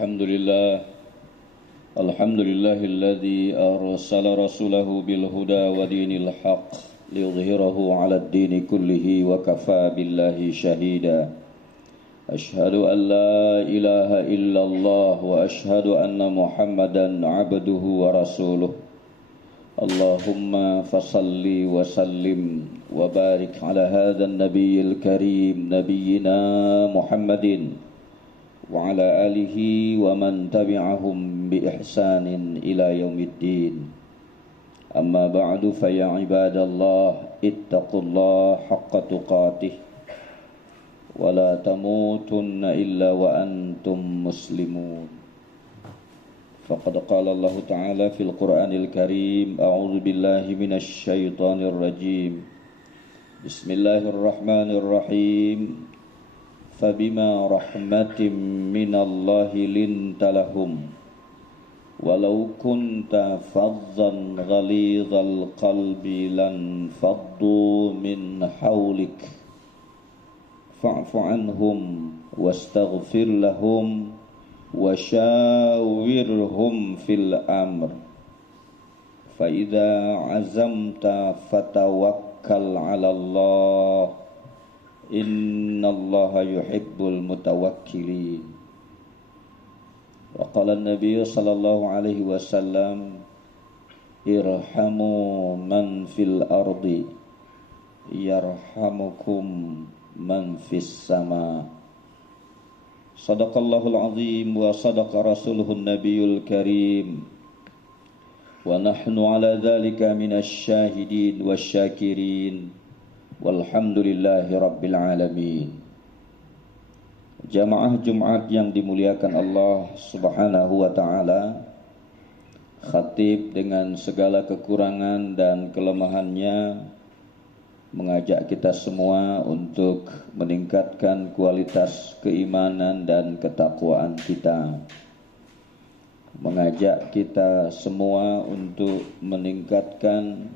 الحمد لله الذي أرسل رسوله بالهدى ودين الحق ليظهره على الدين كله وكفى بالله شهيدا أشهد أن لا إله إلا الله وأشهد أن محمدا عبده ورسوله اللهم فصل وسلم وبارك على هذا النبي الكريم نبينا محمد وعلى آله ومن تبعهم بإحسان إلى يوم الدين أما بعد فيا عباد الله اتقوا الله حق تقاته ولا تموتن إلا وأنتم مسلمون فقد قال الله تعالى في القرآن الكريم أعوذ بالله من الشيطان الرجيم بسم الله الرحمن الرحيم فبما رحمة من الله لنت لهم ولو كنت فظا غليظ القلب لانفضوا من حولك فاعف عنهم واستغفر لهم وشاورهم في الأمر فإذا عزمت فتوكل على الله إن الله يحب المتوكلين وقال النبي صلى الله عليه وسلم ارحموا من في الأرض يرحمكم من في السماء صدق الله العظيم وصدق رسوله النبي الكريم ونحن على ذلك من الشاهدين والشاكرين walhamdulillahi rabbil alamin. Jamaah Jumat yang dimuliakan Allah subhanahu wa ta'ala, khatib dengan segala kekurangan dan kelemahannya mengajak kita semua untuk meningkatkan kualitas keimanan dan ketakwaan kita, mengajak kita semua untuk meningkatkan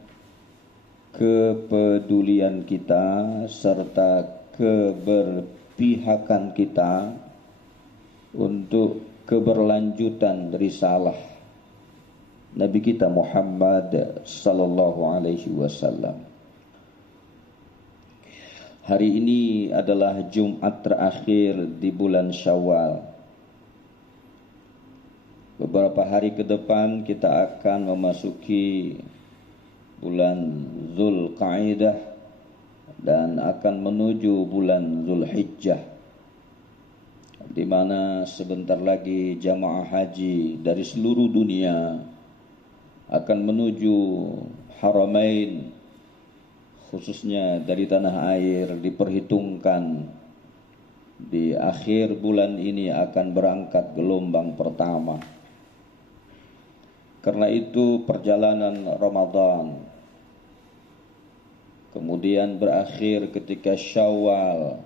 kepedulian kita serta keberpihakan kita untuk keberlanjutan risalah Nabi kita Muhammad sallallahu alaihi wasallam. Hari ini adalah Jumat terakhir di bulan Syawal. Beberapa hari ke depan kita akan memasuki bulan Zulqa'dah dan akan menuju bulan Zulhijjah, di mana sebentar lagi jamaah haji dari seluruh dunia akan menuju Haramain, khususnya dari tanah air. Diperhitungkan di akhir bulan ini akan berangkat gelombang pertama. Karena itu perjalanan Ramadan kemudian berakhir ketika Syawal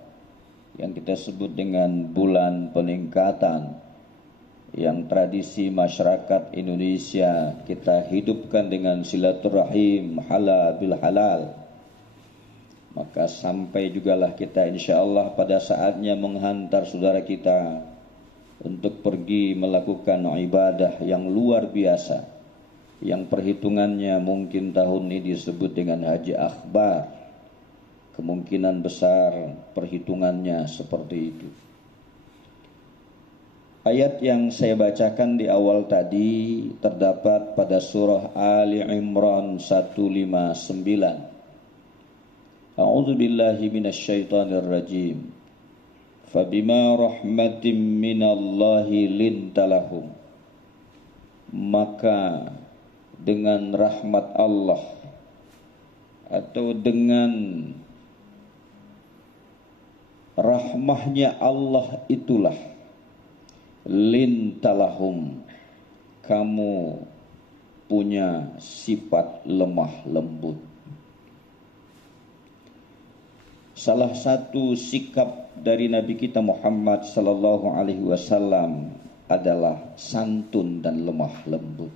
yang kita sebut dengan bulan peningkatan, yang tradisi masyarakat Indonesia kita hidupkan dengan silaturahim halal bil halal. Maka sampai jugalah kita insyaallah pada saatnya menghantar saudara kita untuk pergi melakukan ibadah yang luar biasa, yang perhitungannya mungkin tahun ini disebut dengan haji akbar. Kemungkinan besar perhitungannya seperti itu. Ayat yang saya bacakan di awal tadi terdapat pada surah Ali Imran 159. A'udzu billahi minasyaitonir rajim. Fabima rahmatin minallahi lintalahum, maka dengan rahmat Allah atau dengan rahmahnya Allah itulah lintalahum, kamu punya sifat lemah lembut. Salah satu sikap dari Nabi kita Muhammad sallallahu alaihi wasallam adalah santun dan lemah lembut.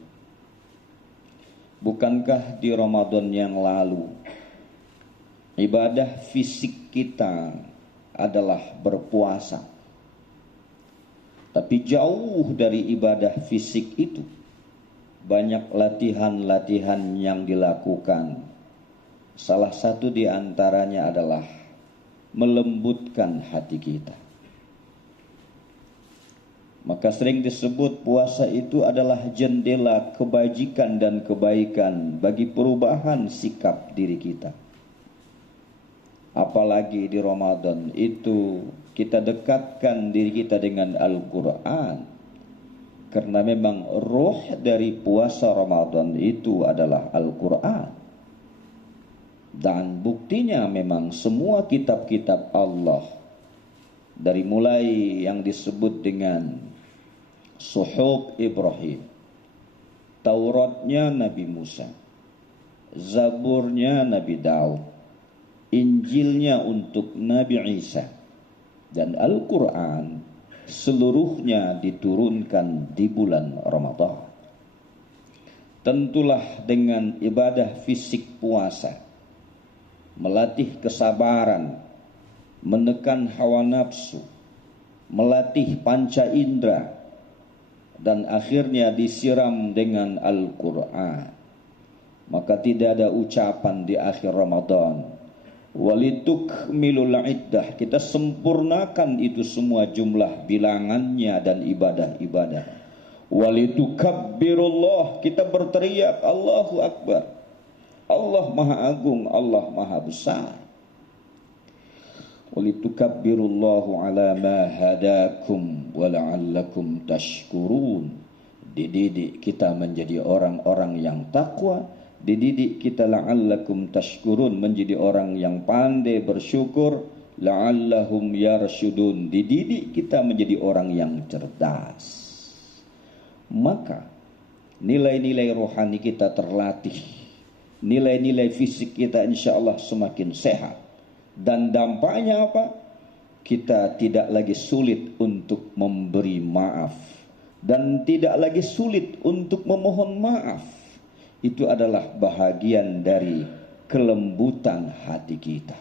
Bukankah di Ramadan yang lalu ibadah fisik kita adalah berpuasa? Tapi jauh dari ibadah fisik itu, banyak latihan-latihan yang dilakukan. Salah satu di antaranya adalah melembutkan hati kita. Maka sering disebut puasa itu adalah jendela kebajikan dan kebaikan bagi perubahan sikap diri kita. Apalagi di Ramadan itu kita dekatkan diri kita dengan Al-Quran. Karena memang roh dari puasa Ramadan itu adalah Al-Quran. Dan buktinya memang semua kitab-kitab Allah, dari mulai yang disebut dengan Suhuf Ibrahim, Tauratnya Nabi Musa, Zaburnya Nabi Daud, Injilnya untuk Nabi Isa, dan Al-Quran seluruhnya diturunkan di bulan Ramadan. Tentulah dengan ibadah fisik puasa, melatih kesabaran, menekan hawa nafsu, melatih panca indera, dan akhirnya disiram dengan Al-Quran. Maka tidak ada ucapan di akhir Ramadan, walitukmilul iddah, kita sempurnakan itu semua jumlah bilangannya dan ibadah-ibadah. Walitukabbirullah, kita berteriak Allahu Akbar, Allah Maha Agung, Allah Maha Besar. Walitukabbirullahu ala ma hadakum wa la'allakum tashkurun. Dididik kita menjadi orang-orang yang takwa, dididik kita la'allakum tashkurun, menjadi orang yang pandai bersyukur, la'allahum yarsyudun, dididik kita menjadi orang yang cerdas. Maka nilai-nilai rohani kita terlatih, nilai-nilai fisik kita insya Allah semakin sehat. Dan dampaknya apa? Kita tidak lagi sulit untuk memberi maaf, dan tidak lagi sulit untuk memohon maaf. Itu adalah bahagian dari kelembutan hati kita.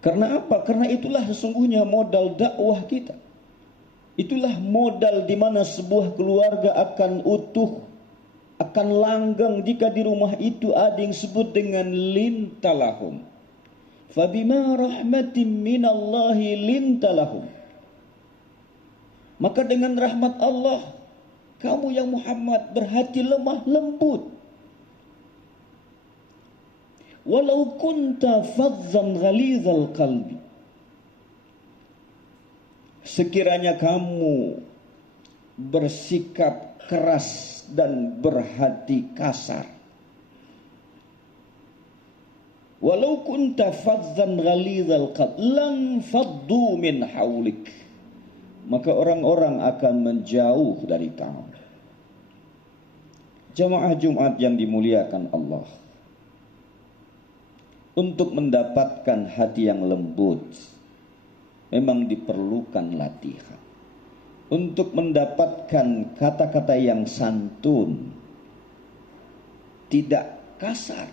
Karena apa? Karena itulah sesungguhnya modal dakwah kita. Itulah modal di mana sebuah keluarga akan utuh, akan langgeng jika di rumah itu ada yang disebut dengan lintalahum. Fabima rahmatin minallahi lintalahum. Maka dengan rahmat Allah, kamu yang Muhammad berhati lemah lembut. Walau kunta fadzan ghalizal qalbi, sekiranya kamu bersikap keras dan berhati kasar, walau kunta fadzan ghalizal qalb lam faddu min haulik, maka orang-orang akan menjauh dari kamu. Jamaah Jumat yang dimuliakan Allah, untuk mendapatkan hati yang lembut memang diperlukan latihan. Untuk mendapatkan kata-kata yang santun, tidak kasar,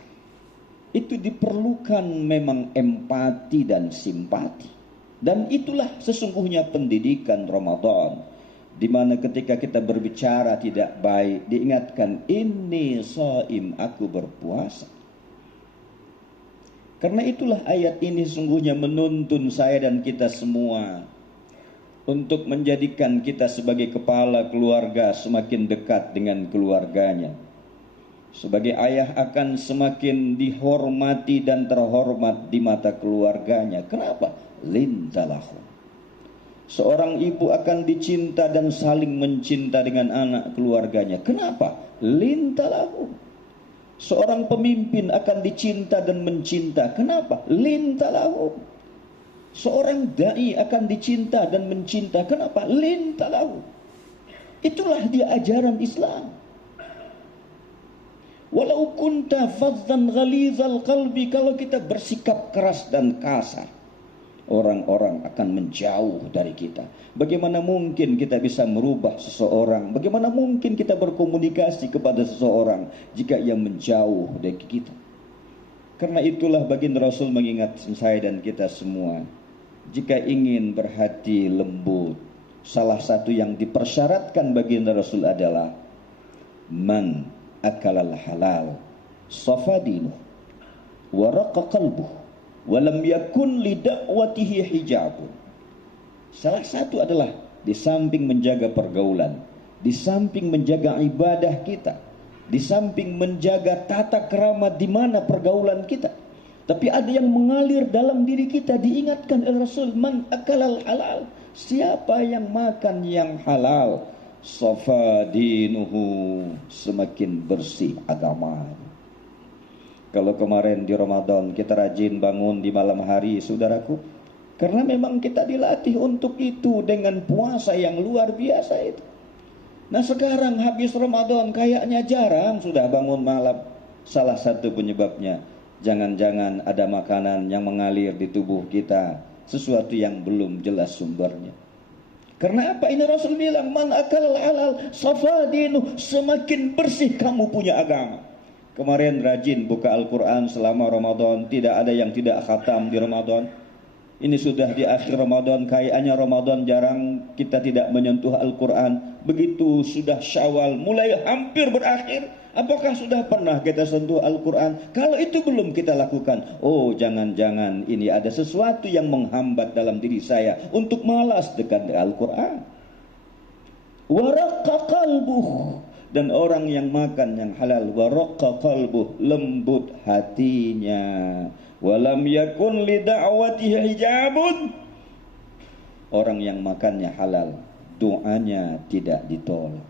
itu diperlukan memang empati dan simpati. Dan itulah sesungguhnya pendidikan Ramadan, di mana ketika kita berbicara tidak baik, diingatkan, inni shaim, aku berpuasa. Karena itulah ayat ini sesungguhnya menuntun saya dan kita semua untuk menjadikan kita sebagai kepala keluarga semakin dekat dengan keluarganya. Sebagai ayah akan semakin dihormati dan terhormat di mata keluarganya. Kenapa? Lintalahu. Seorang ibu akan dicinta dan saling mencinta dengan anak keluarganya. Kenapa? Lintalahu. Seorang pemimpin akan dicinta dan mencinta. Kenapa? Lintalahu. Seorang da'i akan dicinta dan mencinta. Kenapa? Lintalahu. Itulah dia ajaran Islam. Walau kunta fadzan ghalizal qalbi, kalau kita bersikap keras dan kasar, orang-orang akan menjauh dari kita. Bagaimana mungkin kita bisa merubah seseorang? Bagaimana mungkin kita berkomunikasi kepada seseorang jika ia menjauh dari kita? Karena itulah baginda Rasul mengingatkan saya dan kita semua, jika ingin berhati lembut, salah satu yang dipersyaratkan baginda Rasul adalah man akalal halal safadinu wa raqqa qalbuh wa lam yakun li da'watihi hijabun. Salah satu adalah di samping menjaga pergaulan, di samping menjaga ibadah kita, di samping menjaga tata krama di mana pergaulan kita, tapi ada yang mengalir dalam diri kita. Diingatkan oleh Rasul, man akalal halal, siapa yang makan yang halal, safa dinuhu, semakin bersih agama. Kalau kemarin di Ramadan kita rajin bangun di malam hari, saudaraku, karena memang kita dilatih untuk itu dengan puasa yang luar biasa itu. Nah sekarang habis Ramadan kayaknya jarang sudah bangun malam. Salah satu penyebabnya, jangan-jangan ada makanan yang mengalir di tubuh kita, sesuatu yang belum jelas sumbernya. Karena apa? Ini Rasul bilang, man akal halal safadinu, semakin bersih kamu punya agama. Kemarin rajin buka Al-Quran selama Ramadan, tidak ada yang tidak khatam di Ramadan. Ini sudah di akhir Ramadan, kayaknya Ramadan jarang kita tidak menyentuh Al-Quran. Begitu sudah Syawal mulai hampir berakhir, apakah sudah pernah kita sentuh Al-Quran? Kalau itu belum kita lakukan, oh jangan-jangan ini ada sesuatu yang menghambat dalam diri saya untuk malas dekat dengan Al-Quran. Waraqqa qalbuh, dan orang yang makan yang halal, waraqqa qalbuh, lembut hatinya. Walam yakun li da'watihi hijabun, orang yang makannya halal, doanya tidak ditolak.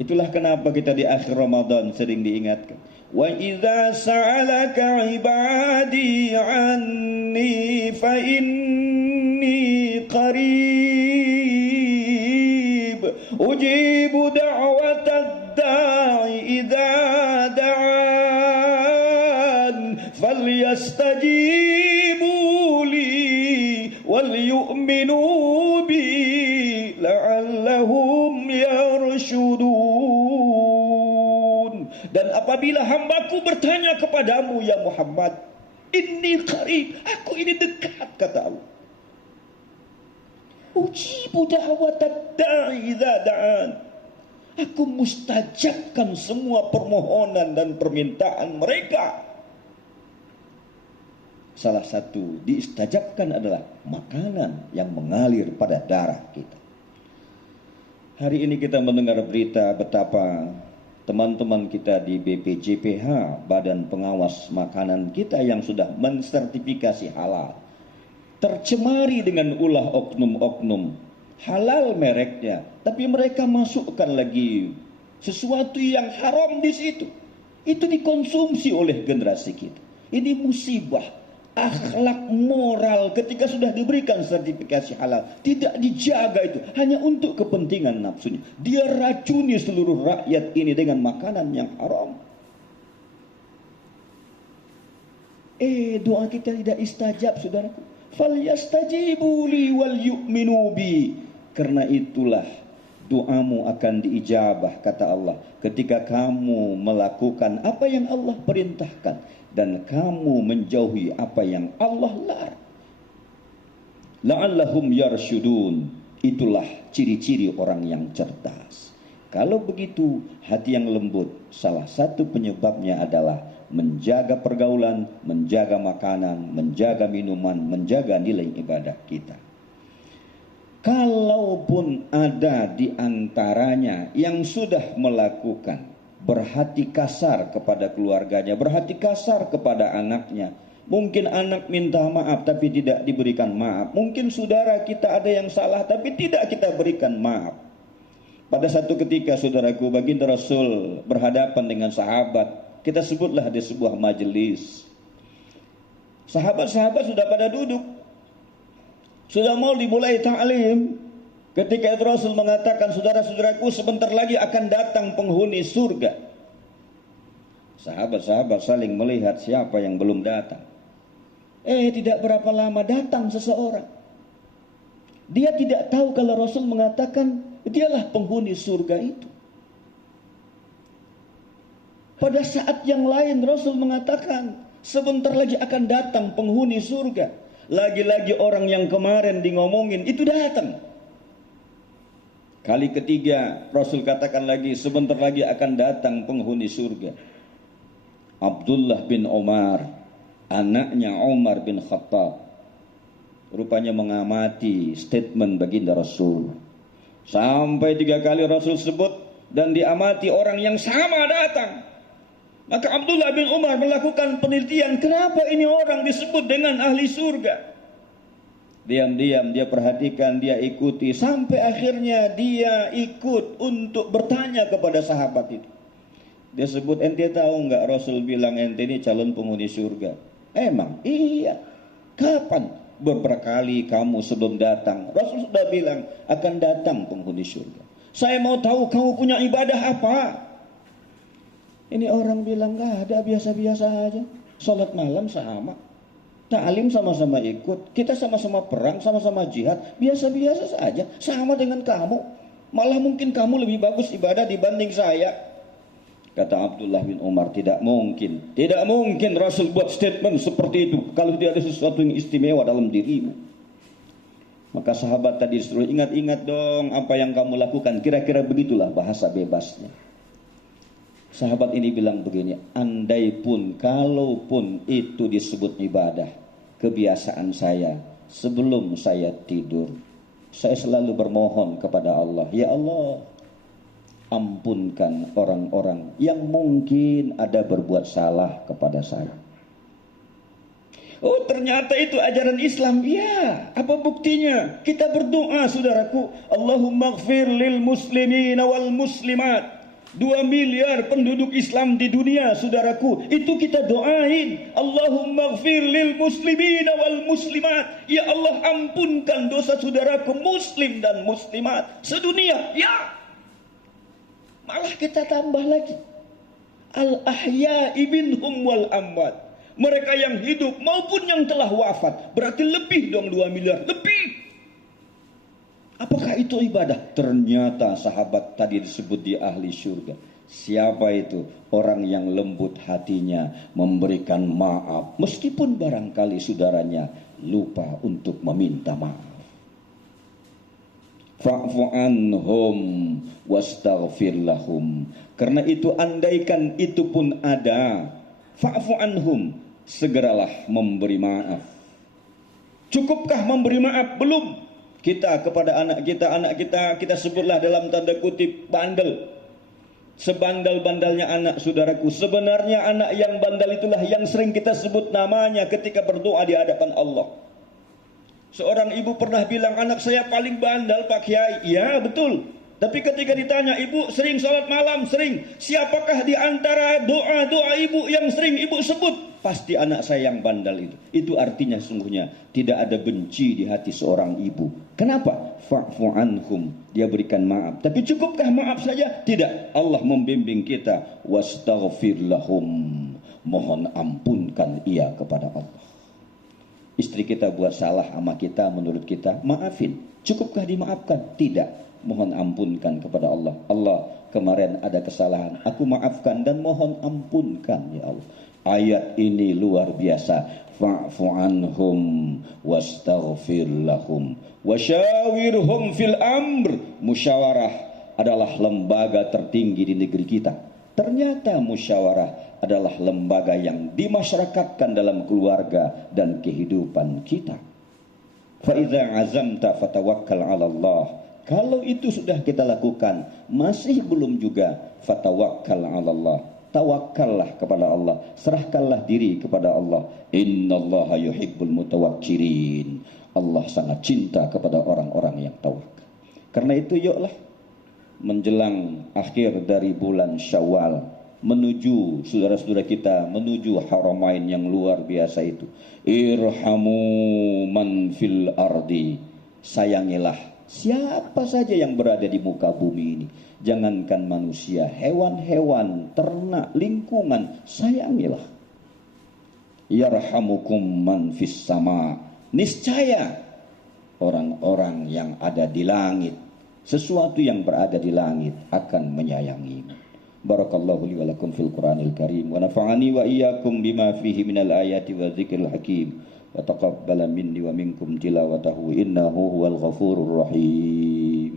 Itulah kenapa kita di akhir Ramadan sering diingatkan, wa idza sa'alaka ibadi anni fa inni qarib ujibu da'watad da'i idza da'an falyastajibu li wal yu'minu bi la'allahum yarshudun. Dan apabila hambaku bertanya kepadamu ya Muhammad, inni qarib, aku ini dekat, kata Allah. Ujibu da'watad da'i idza da'an, aku mustajabkan semua permohonan dan permintaan mereka. Salah satu diistajabkan adalah makanan yang mengalir pada darah kita. Hari ini kita mendengar berita betapa teman-teman kita di BPJPH, Badan Pengawas Makanan kita yang sudah mensertifikasi halal, tercemari dengan ulah oknum-oknum. Halal mereknya, tapi mereka masukkan lagi sesuatu yang haram di situ. Itu dikonsumsi oleh generasi kita. Ini musibah. Akhlak moral ketika sudah diberikan sertifikasi halal tidak dijaga, itu hanya untuk kepentingan nafsunya. Dia racuni seluruh rakyat ini dengan makanan yang haram. Doa kita tidak istajab, saudaraku. Falyastajibu li wal yu'minu bi. Karena itulah doamu akan diijabah, kata Allah, ketika kamu melakukan apa yang Allah perintahkan dan kamu menjauhi apa yang Allah larang. La'allahum yarshudun, itulah ciri-ciri orang yang cerdas. Kalau begitu, hati yang lembut, salah satu penyebabnya adalah menjaga pergaulan, menjaga makanan, menjaga minuman, menjaga nilai ibadah kita. Kalaupun ada di antaranya yang sudah melakukan berhati kasar kepada keluarganya, berhati kasar kepada anaknya, mungkin anak minta maaf tapi tidak diberikan maaf, mungkin saudara kita ada yang salah tapi tidak kita berikan maaf. Pada satu ketika, saudaraku, baginda Rasul berhadapan dengan sahabat, kita sebutlah di sebuah majelis. Sahabat-sahabat sudah pada duduk, sudah mau dimulai ta'lim. Ketika itu Rasul mengatakan, saudara-saudaraku, sebentar lagi akan datang penghuni surga. Sahabat-sahabat saling melihat siapa yang belum datang. Tidak berapa lama datang seseorang. Dia tidak tahu kalau Rasul mengatakan dialah penghuni surga itu. Pada saat yang lain Rasul mengatakan sebentar lagi akan datang penghuni surga. Lagi-lagi orang yang kemarin di ngomongin itu datang. Kali ketiga Rasul katakan lagi, sebentar lagi akan datang penghuni surga. Abdullah bin Umar, anaknya Umar bin Khattab, rupanya mengamati statement baginda Rasul. Sampai 3 kali Rasul sebut dan diamati orang yang sama datang. Maka Abdullah bin Umar melakukan penelitian, kenapa ini orang disebut dengan ahli surga. Diam-diam dia perhatikan, dia ikuti, sampai akhirnya dia ikut untuk bertanya kepada sahabat itu. Dia sebut, ente tahu nggak Rasul bilang ente ini calon penghuni surga? Emang? Iya. Kapan? Beberapa kali kamu sebelum datang Rasul sudah bilang akan datang penghuni surga. Saya mau tahu kamu punya ibadah apa? Ini orang bilang nggak ada, biasa-biasa aja. Sholat malam sama, ta'lim sama-sama ikut, kita sama-sama perang, sama-sama jihad, biasa-biasa saja, sama dengan kamu. Malah mungkin kamu lebih bagus ibadah dibanding saya. Kata Abdullah bin Umar, tidak mungkin Rasul buat statement seperti itu kalau tidak ada sesuatu yang istimewa dalam dirimu. Maka sahabat tadi disuruh ingat-ingat dong apa yang kamu lakukan. Kira-kira begitulah bahasa bebasnya. Sahabat ini bilang begini, andai pun, kalaupun itu disebut ibadah, kebiasaan saya sebelum saya tidur, saya selalu bermohon kepada Allah, ya Allah, ampunkan orang-orang yang mungkin ada berbuat salah kepada saya. Oh, ternyata itu ajaran Islam. Ya, apa buktinya? Kita berdoa, saudaraku, Allahumma ighfir lil muslimin wal muslimat. 2 miliar penduduk Islam di dunia, saudaraku, itu kita doain, Allahumma ighfir lil muslimin wal muslimat. Ya Allah, ampunkan dosa saudaraku muslim dan muslimat sedunia. Ya, malah kita tambah lagi, al ahya'i minhum wal amwat, mereka yang hidup maupun yang telah wafat. Berarti lebih dong, 2 miliar lebih. Apakah itu ibadah? Ternyata sahabat tadi disebut di ahli surga. Siapa itu? Orang yang lembut hatinya, memberikan maaf meskipun barangkali saudaranya lupa untuk meminta maaf. Fa'fu anhum wastaghfir lahum. Karena itu andaikan itu pun ada, fa'fu anhum, segeralah memberi maaf. Cukupkah memberi maaf? Belum. Kita kepada anak kita kita sebutlah dalam tanda kutip bandel. Sebandal-bandalnya anak, saudaraku, sebenarnya anak yang bandal itulah yang sering kita sebut namanya ketika berdoa di hadapan Allah. Seorang ibu pernah bilang, anak saya paling bandal Pak Kiai. Ya, betul. Tapi ketika ditanya, ibu sering sholat malam, sering. Siapakah di antara doa-doa ibu yang sering ibu sebut? Pasti anak saya yang bandal itu. Itu artinya sungguhnya tidak ada benci di hati seorang ibu. Kenapa? Fa'fu anhum. Dia berikan maaf. Tapi cukupkah maaf saja? Tidak. Allah membimbing kita. Wastaghfir lahum. Mohon ampunkan ia kepada Allah. Istri kita buat salah sama kita, menurut kita, maafin. Cukupkah dimaafkan? Tidak. Mohon ampunkan kepada Allah. Allah, kemarin ada kesalahan, aku maafkan dan mohon ampunkan ya Allah. Ayat ini luar biasa. Fa'fu anhum wastaghfir lahum wasyawirhum fil amr. Musyawarah adalah lembaga tertinggi di negeri kita. Ternyata musyawarah adalah lembaga yang dimasyarakatkan dalam keluarga dan kehidupan kita. Fa idza azamta fatawakkal 'ala Allah. Kalau itu sudah kita lakukan, masih belum juga, fatawakkal 'ala Allah. Tawakkallah kepada Allah, serahkanlah diri kepada Allah. Innallaha yuhibbul mutawakkilin. Allah sangat cinta kepada orang-orang yang tawakal. Karena itu yuklah menjelang akhir dari bulan Syawal, menuju saudara-saudara kita, menuju Haramain yang luar biasa itu. Irhamu man fil ardi. Sayangilah siapa saja yang berada di muka bumi ini. Jangankan manusia, hewan-hewan, ternak, lingkungan, sayangilah. Yarhamukum man fis sama. Niscaya orang-orang yang ada di langit, sesuatu yang berada di langit akan menyayangimu. Barakallahu li wa lakum fil Qur'anil Karim wa nafa'ani wa iyyakum bima fihi minal ayati wa dzikril hakim. وتقبل مني ومنكم تلاوته إنه هو الغفور الرحيم.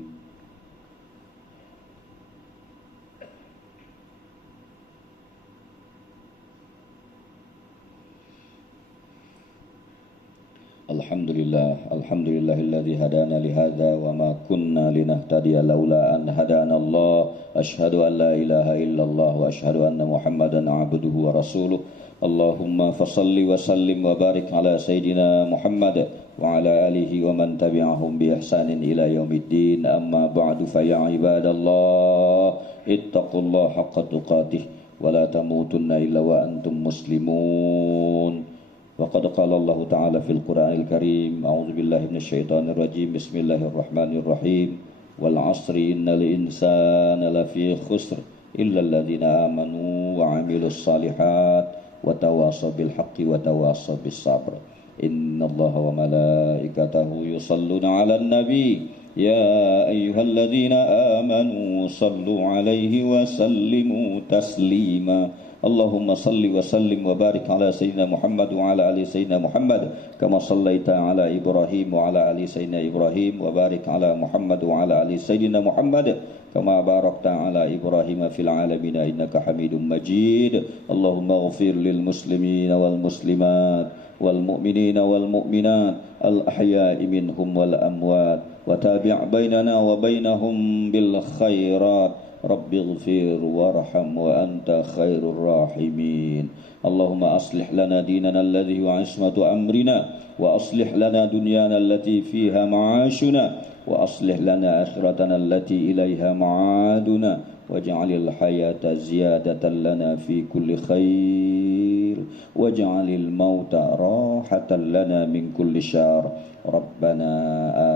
Alhamdulillahilladzi hadana lihadza wa ma kunna linahtadiya laula an hadana Allah. Asyhadu an la ilaha illallah wa asyhadu anna Muhammadan abduhu wa rasuluh. Allahumma fasalli wa sallim wa barik ala sayyidina Muhammad wa ala alihi wa man tabi'ahum bi ihsanin ila yaumiddin. Amma ba'du fa ya ibadallah ittaqullaha haqqa tuqatih wa la tamutunna illa wa antum muslimun. وقد قال الله تعالى في القرآن الكريم أعوذ بالله من الشيطان الرجيم بسم الله الرحمن الرحيم والعصر إن الإنسان لفي خسر إلا الذين آمنوا وعملوا الصالحات وتواصوا بالحق وتواصوا بالصبر إن الله وملائكته يصلون على النبي يا أيها الذين آمنوا صلوا عليه وسلموا تسليما اللهم صل وسلم وبارك على سيدنا محمد وعلى آل سيدنا محمد كما صليت على إبراهيم وعلى آل سيدنا إبراهيم وبارك على محمد وعلى آل سيدنا محمد كما باركت على إبراهيم في العالمين إنك حميد مجيد اللهم اغفر للمسلمين والمسلمات والمؤمنين والمؤمنات الأحياء منهم والأموات وتابع بيننا وبينهم بالخيرات رب اغفر وارحم وأنت خير الراحمين اللهم أصلح لنا ديننا الذي هو عصمة أمرنا وأصلح لنا دنيانا التي فيها معاشنا وأصلح لنا آخرتنا التي إليها معادنا واجعل الحياة زيادة لنا في كل خير واجعل الموت راحة لنا من كل شر ربنا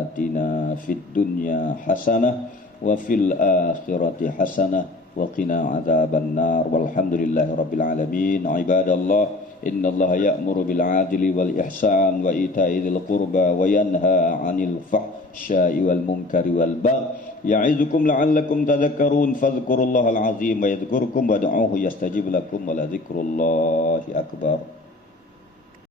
آتنا في الدنيا حسنة وفي الآخرة حسنة وقنا عذاب النار والحمد لله رب العالمين. عباد الله إن الله يأمر بالعدل والإحسان وإيتاء ذي القربى وينهى عن الفحشاء والمنكر والبغي يعظكم لعلكم تذكرون فاذكروا الله العظيم يذكركم وادعوه يستجب لكم ولذكر الله أكبر.